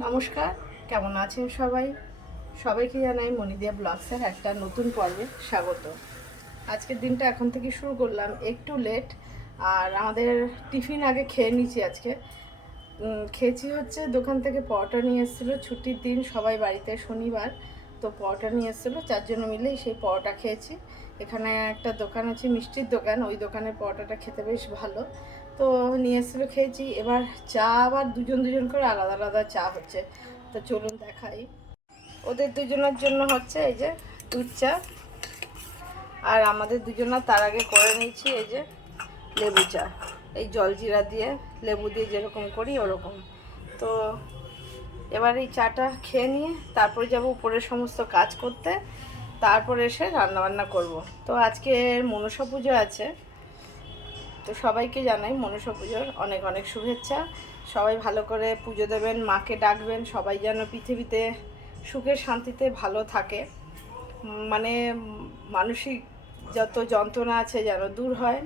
নমস্কার, কেমন আছেন সবাই? সবাইকে জানাই মনিদিয়া ব্লগসের একটা নতুন পর্বে স্বাগত। আজকের দিনটা এখন থেকে শুরু করলাম, একটু লেট আর আমাদের টিফিন আগে খেয়ে নিয়েছি আজকে। খেয়েছি হচ্ছে দোকান থেকে পরোটা নিয়ে এসেছিল, ছুটির দিন, সবাই বাড়িতে শনিবার, তো পরোটা নিয়ে এসেছিল, চারজনে মিলেই সেই পরোটা খেয়েছি। এখানে একটা দোকান আছে, মিষ্টির দোকান, ওই দোকানের পরোটাটা খেতে বেশ ভালো। তো নিয়ে এসেছিল খেয়েছি। এবার চা আবার দুজন দুজন করে আলাদা আলাদা চা হচ্ছে। তো চলুন দেখাই। ওদের দুজনের জন্য হচ্ছে এই যে দুধ চা। আর আমাদের দুজনের তার আগে করে নিয়েছি এই যে লেবু চা। এই জলজিরা দিয়ে লেবু দিয়ে যেরকম করি ওরকম। তো এবার এই চাটা খেয়ে নিয়ে তারপরে যাব উপরের সমস্ত কাজ করতে। তারপরে এসে রান্নাবান্না করব। তো আজকে মনসা পুজো আছে। তো সবাইকে জানাই মনসা পুজোর অনেক অনেক শুভেচ্ছা। সবাই ভালো করে পুজো দেবেন, মাকে ডাকবেন, সবাই যেন পৃথিবীতে সুখে শান্তিতে ভালো থাকে। মানে মানসিক যত যন্ত্রণা আছে যেন দূর হয়।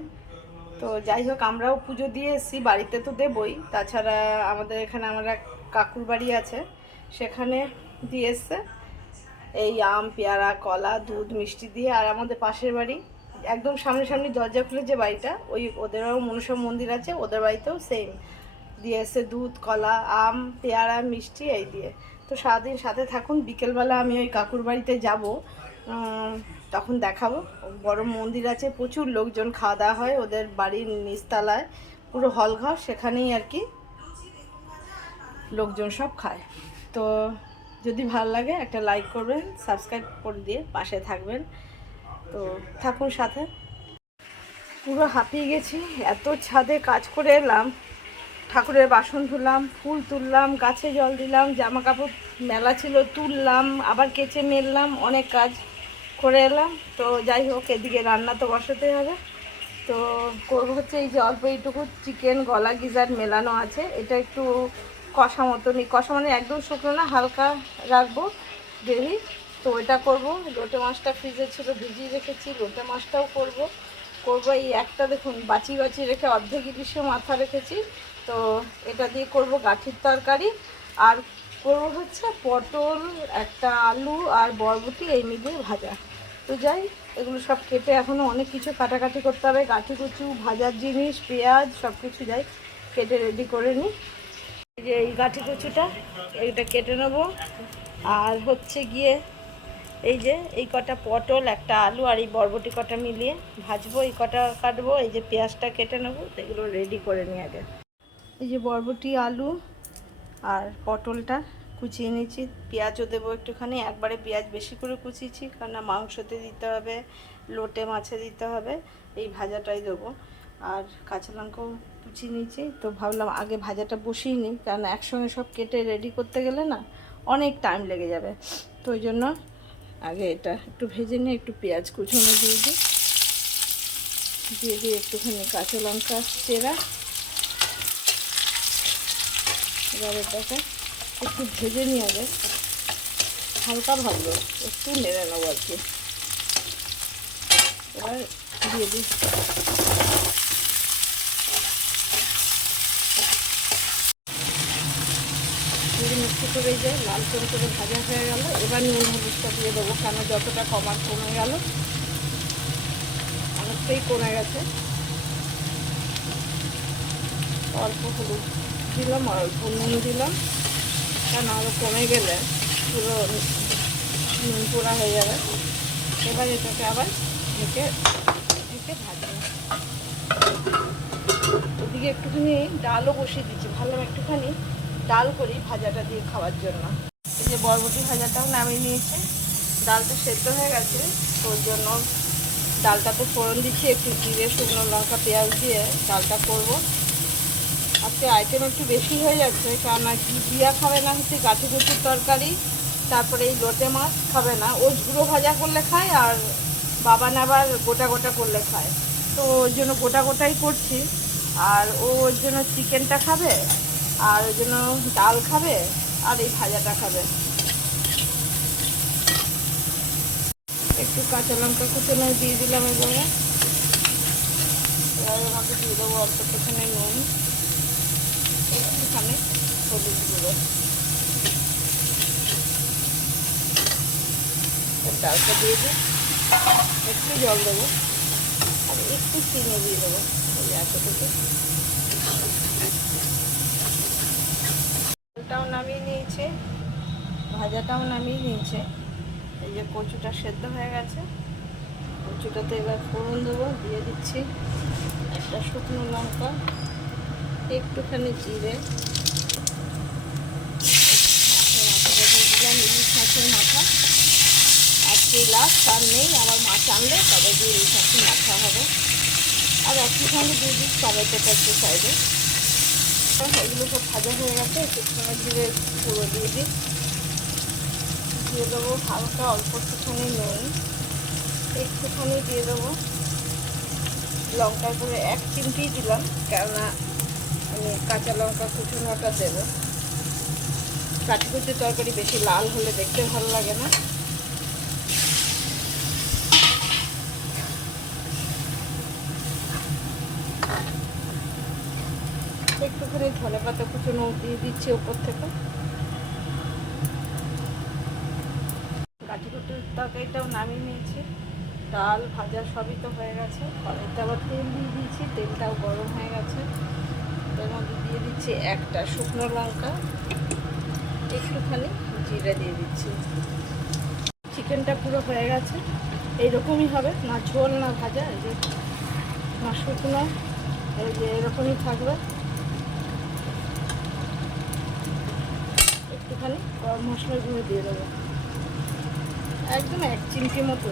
তো যাই হোক, আমরাও পুজো দিয়ে এসেছি, বাড়িতে তো দেবই। তাছাড়া আমাদের এখানে আমার এক কাকুর বাড়ি আছে, সেখানে দিয়ে এসছে। এই আম, পেয়ারা, কলা, দুধ, মিষ্টি দিয়ে, আর আমাদের পাশের বাড়ি একদম সামনাসামনি দরজা খুলে যে বাড়িটা, ওই ওদেরও মনসা মন্দির আছে, ওদের বাড়িতেও সেম দিয়ে এসে দুধ, কলা, আম, পেয়ারা, মিষ্টি এই দিয়ে। তো সারাদিন সাথে থাকুন, বিকেলবেলা আমি ওই কাকুর বাড়িতে যাব তখন দেখাবো। বড় মন্দির আছে, প্রচুর লোকজন খাওয়া দাওয়া হয়, ওদের বাড়ির নিচতলায়, পুরো হল ঘর সেখানেই আর কি লোকজন সব খায়। তো যদি ভালো লাগে একটা লাইক করবেন সাবস্ক্রাইব করে দিয়ে পাশে থাকবেন। তো থাকুন সাথে। পুরো হাঁপিয়ে গেছি, এত ছাদে কাজ করে এলাম, ঠাকুরের বাসন ধুলাম, ফুল তুললাম, গাছে জল দিলাম জামা কাপড় মেলা ছিল, তুললাম, আবার কেচে মেললাম, অনেক কাজ করে এলাম। তো যাই হোক, এদিকে রান্না তো বসাতে হবে। তো করব হচ্ছে এই যে অল্প এইটুকু চিকেন, গলা গিজার মেলানো আছে। এটা একটু কষা মতনই, কষা মানে একদম শুকনো না, হালকা রাখব গ্রেভি তো ওইটা করব। লোটে মাছটা ফ্রিজে ছিল, ভিজিয়ে রেখেছি, লোটে মাছটাও করব। করব এই একটা দেখুন, বাচি বাচি রেখে অর্ধেক ইলিশে মাথা রেখেছি। তো এটা দিয়ে করব গাঠির তরকারি। আর করব হচ্ছে পটল, একটা আলু আর বরবটি এই মিলিয়ে ভাজা। তো যাই, এগুলো সব কেটে এখনও অনেক কিছু কাটাকাটি করতে হবে। গাঠি কুচু, ভাজার জিনিস, পেঁয়াজ, সব কিছু যাই, কেটে রেডি করে নিই। যে এই গাঠি কুচুটা, এইটা কেটে নেব। আর হচ্ছে গিয়ে এই যে, এই কটা পটল, একটা আলু আর এই বরবটি কটা মিলিয়ে ভাজবো, এই কটা কাটবো, এই যে পেঁয়াজটা কেটে নেব এগুলো রেডি করে নিই আগে। এই যে বরবটি, আলু আর পটলটা কুচিয়ে নিয়েছি। পেঁয়াজও দেবো একটুখানি, একবারে পেঁয়াজ বেশি করে কুচিয়েছি, কারণ মাংসতে দিতে হবে, লোটে মাছে দিতে হবে, এই ভাজাটাই দেবো। আর কাঁচা লঙ্কাও কুচিয়ে নিয়েছি, তো ভাবলাম আগে ভাজাটা বসিয়ে নিই, কারণ একসঙ্গে সব কেটে রেডি করতে গেলে না অনেক টাইম লেগে যাবে। তো ওই জন্য আগে এটা একটু ভেজে নিয়ে একটু পেঁয়াজ কুচুনো দিয়ে দিই। দিয়ে দিয়ে একটুখানি কাঁচা লঙ্কা চেরা। এবার এটাকে একটু ভেজে নিয়ে আগে হালকা ভাজবো, একটু নেড়ে নেব আর কি। এবার দিয়ে দিই এরকম একটু করে যে লাল করে করে ভাজা হয়ে গেল। এবার নুন হলুদটা দিয়ে দেবো, কেন যতটা কমার কমে গেল, অনেকটাই কমে গেছে। অল্প হলুদ দিলাম, অল্প নুন দিলাম। কেন আরও কমে গেলে পুরো নুন পোড়া হয়ে যাবে। এবার এটাকে আবার ঢেকে ঢেকে ভাজবো। ওদিকে একটুখানি ডালও বসিয়ে দিচ্ছি ভাবলাম একটুখানি। ডাল করি ভাজাটা দিয়ে খাওয়ার জন্য। এই যে বরবটি ভাজাটাও নামিয়ে নিয়েছে। ডালটা সেদ্ধ হয়ে গেছে ওর জন্য ডালটাতে ফোড়ন দিচ্ছি, একটু জিরে, শুকনো লঙ্কা, পেঁয়াজ দিয়ে ডালটা করব। আজকে আইটেম একটু বেশি হয়ে যাচ্ছে, কারণ আর কি দিয়া খাবে না, হচ্ছে গাঠি কুচির তরকারি, তারপরে এই লোটে মাছ খাবে না। ও ঝুড়ো ভাজা করলে খায় আর বাবা আবার গোটা গোটা করলে খায়। তো ওর জন্য গোটা গোটাই করছি। আর ও ওর জন্য চিকেনটা খাবে? আর ওই জন্য ডাল খাবে আর এই ভাজাটা খাবে। একটু কাঁচা লঙ্কা কুচনো দিয়ে দিলাম এবারে। আমাকে দিয়ে দেবো অল্প কুচনে নুন। একটুখানি হলুদ গুঁড়ো। ডালটা দিয়ে দিই। একটু জল দেবো। আর একটু চিনি দিয়ে দেবো। ওই এতটুকু নামিয়ে নিয়েছে, ভাজাটাও নামিয়ে নিয়েছে। এই যে কচুটা সেদ্ধ হয়ে গেছে, কচুটাতে এবার ফোড়ন দেবো, দিয়ে দিচ্ছি একটা শুকনো লঙ্কা, একটুখানি জিরে। মাছের মাথা আজকে লাস্ট আর নেই, আমার মাছ আনলে তবে দিয়ে মাছের মাথা হবে। আর একটুখানি দিয়ে দিই, টমেটোটা একটু সাইডে এগুলো সব ভাজা হয়ে গেছে একটুখানি জিরে পুরো দিয়ে দিই। দিয়ে দেবো হালকা অল্প একটুখানি নুন, একটুখানি দিয়ে দেবো লঙ্কা করে এক চিমটি দিলাম, কেননা আমি কাঁচা লঙ্কা কুচুনোটা দেবো। কাটি কুচি তরকারি বেশি লাল হলে দেখতে ভালো লাগে না। একটুখানি ধনে পাতা কুচুনো দিয়ে দিচ্ছি ওপর থেকে। কাঠি কুটির তরকারিটাও নামিয়ে নিয়েছি। ডাল, ভাজা সবই তো হয়ে গেছে। কড়াইতে আবার তেল দিয়ে দিয়েছি, তেলটাও গরম হয়ে গেছে। এর মধ্যে দিয়ে দিচ্ছি একটা শুকনো লঙ্কা, একটুখানি জিরা দিয়ে দিচ্ছি। চিকেনটা পুরো হয়ে গেছে। এইরকমই হবে, না ঝোল না ভাজা, এই যে না শুকনো, এই যে এরকমই থাকবে। একটুখানি গরম গুঁড়ো দিয়ে দেবো। একদম এক চিমটি মতো।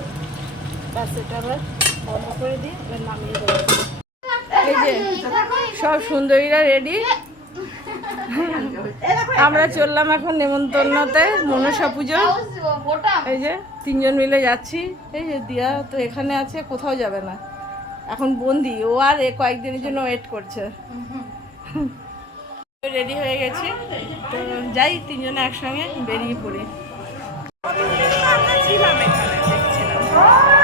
ব্যাস, এটা আবার বন্ধ করে দিয়ে এবার নামিয়ে দেবো। এই যে, সব সুন্দরীরা রেডি আমরা চললাম এখন নেমন্তন্নতে মনসা পুজো। এই যে, তিনজন মিলে যাচ্ছি। এই যে, দিয়া তো এখানে আছে, কোথাও যাবে না। এখন বন্দি। ও আর এ কয়েকদিনের জন্য ওয়েট করছে। রেডি হয়ে গেছি। তো যাই তিনজনে একসঙ্গে বেরিয়ে পড়ি। ছিলাম এখানে দেখছিলাম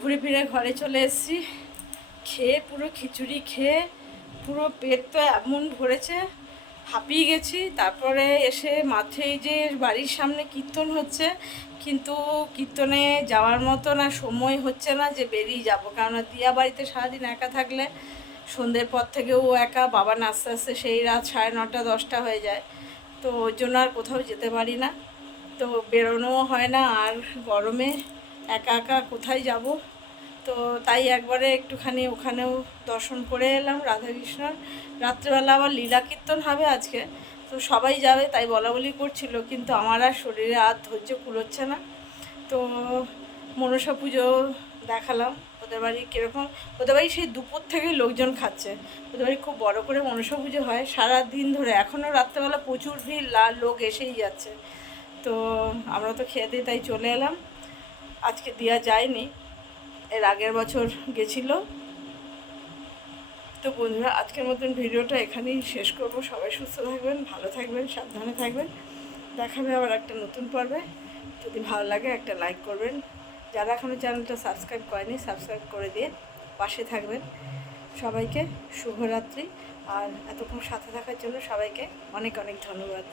ঘুরে ফিরে ঘরে চলে এসেছি। খেয়ে পুরো খিচুড়ি খেয়ে পুরো পেট তো এমন ভরেছে। হাঁপিয়ে গেছি। তারপরে এসে মাঠে যে বাড়ির সামনে কীর্তন হচ্ছে, কিন্তু কীর্তনে যাওয়ার মতো না, সময় হচ্ছে না যে বেরিয়ে যাব। কেননা দিয়া বাড়িতে সারাদিন একা থাকলে সন্ধ্যের পর থেকেও ও একা, বাবা নাচতে আস্তে সেই রাত সাড়ে নটা, দশটা হয়ে যায়। তো ওর জন্য আর কোথাও যেতে পারি না। তো বেরোনোও হয় না, আর গরমে একা একা কোথায় যাব? তো তাই একবারে একটুখানি ওখানেও দর্শন করে এলাম রাধাকৃষ্ণর। রাত্রেবেলা আবার লীলা কীর্তন হবে আজকে। তো সবাই যাবে, তাই বলা বলি করছিল, কিন্তু আমার আর শরীরে আর ধৈর্য কুলোচ্ছে না। তো মনসা পুজো দেখালাম। ওদের বাড়ি কীরকম? ওদের বাড়ি সেই দুপুর থেকে লোকজন খাচ্ছে। ওদের বাড়ি খুব বড় করে মনসা পুজো হয়। সারা দিন ধরে এখনও রাত্রেবেলা প্রচুর ভিড় লোক এসেই যাচ্ছে। তো আমরা তো খেয়ে দিয়ে তাই চলে এলাম। আজকে দেওয়া যায়নি। এর আগের বছর গেছিল। তো বন্ধুরা, আজকের মতন ভিডিওটা এখানেই শেষ করব। সবাই সুস্থ থাকবেন, ভালো থাকবেন, সাবধানে থাকবেন। দেখাবে আবার একটা নতুন পর্বে। যদি ভালো লাগে একটা লাইক করবেন। যারা এখনও চ্যানেলটা সাবস্ক্রাইব করেনি, সাবস্ক্রাইব করে দিয়ে পাশে থাকবেন। সবাইকে শুভরাত্রি, আর এতক্ষণ সাথে থাকার জন্য সবাইকে অনেক অনেক ধন্যবাদ।